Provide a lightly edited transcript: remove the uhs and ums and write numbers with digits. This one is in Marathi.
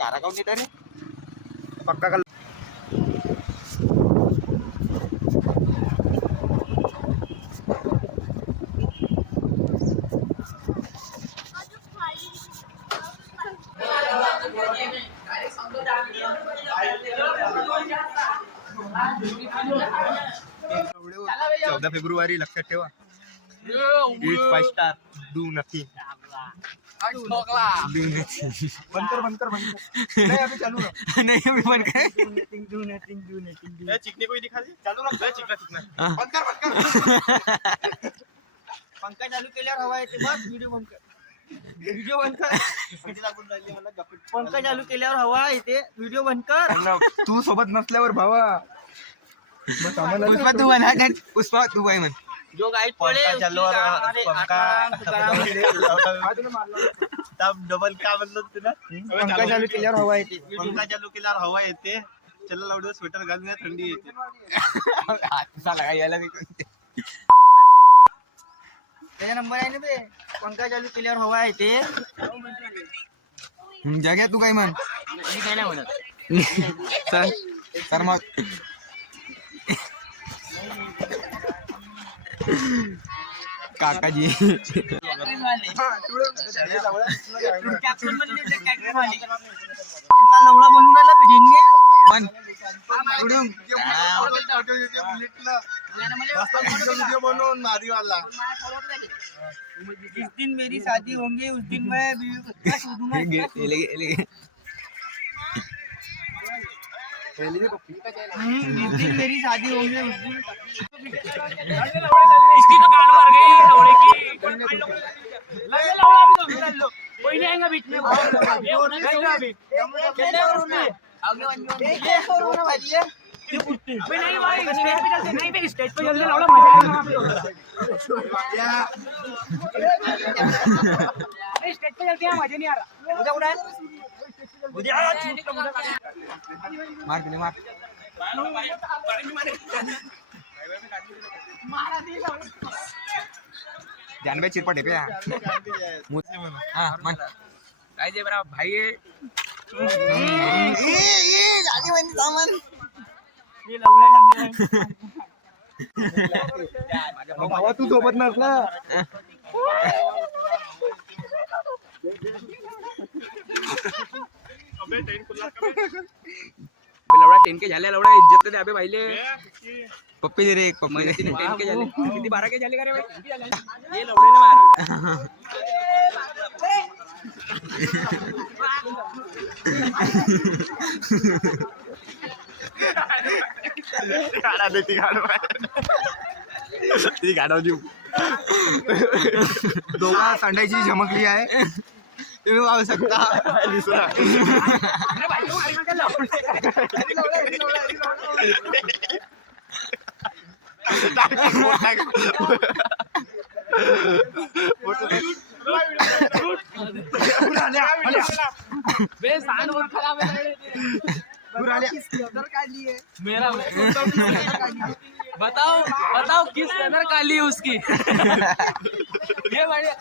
कारा काऊन येत रे पक्का कल चौदा फेब्रुवारी लक्षात ठेवा. Eat 5 star, do nothing. बंद कर नहीं अभी चालू रख नहीं अभी बंद कर do nothing चिकने को ही दिखा दे चालू रख चिकना बंद कर पंखा चालू केल्यावर हवा येते बस व्हिडिओ बंद कर पंखा चालू केल्यावर हवा येते व्हिडिओ बंद कर तू सोबत नसल्यावर भावा पुष्पा तू बना पुष्पा तू बाई म्हण जो गाइड पड़े डबल का म्हणलं तुला पंखा चालू केल्यावर हवा येते चला लावडं स्वेटर घालून थंडी येते यायला त्याचा नंबर आहे ना बे पंखा चालू केल्यावर हवा येते जाग्या तू काय म्हण मी काय नाही म्हणत तर मग काकाजी लवडा बनवून राहिला भेटेंगे बनवून मारीवाला जिस दिन मेरी शादी होंगी उस दिन मैं जिस दिन मेरी शादी होंगी उस दिन इसकी तो कान मार गई लौड़े की कोई नहीं आएगा बीच में ये होना अभी कितने और में आगे ये और होना भाई ये अबे नहीं भाई स्टेज पे चलते नहीं पे स्टेज पे जल्दी लौड़ा मजा आएगा वहां पे स्टेज पे चलते हैं मजा नहीं आ रहा मुझे उड़ा मुझे मार के मार जानवे चिरपट है पे हां मन काय जे बरा भाई ये गाडी बंदी सामान ये लवडा सांगले भावा तू सोबत नसला लवडा 10 के झाले लवडा इज्जत दे अबे भाईले पप्पी दे रे एक पप्पी 10 के झाले किती 12 के झाले का रे भाई ये लवडे ना मारा गाडा देती ती गाडा जीव दोघा संडाची झमकली आहे तुम्ही पाहू शकता मेरा बताओ किस कदर काली है उसकी ये बढ़िया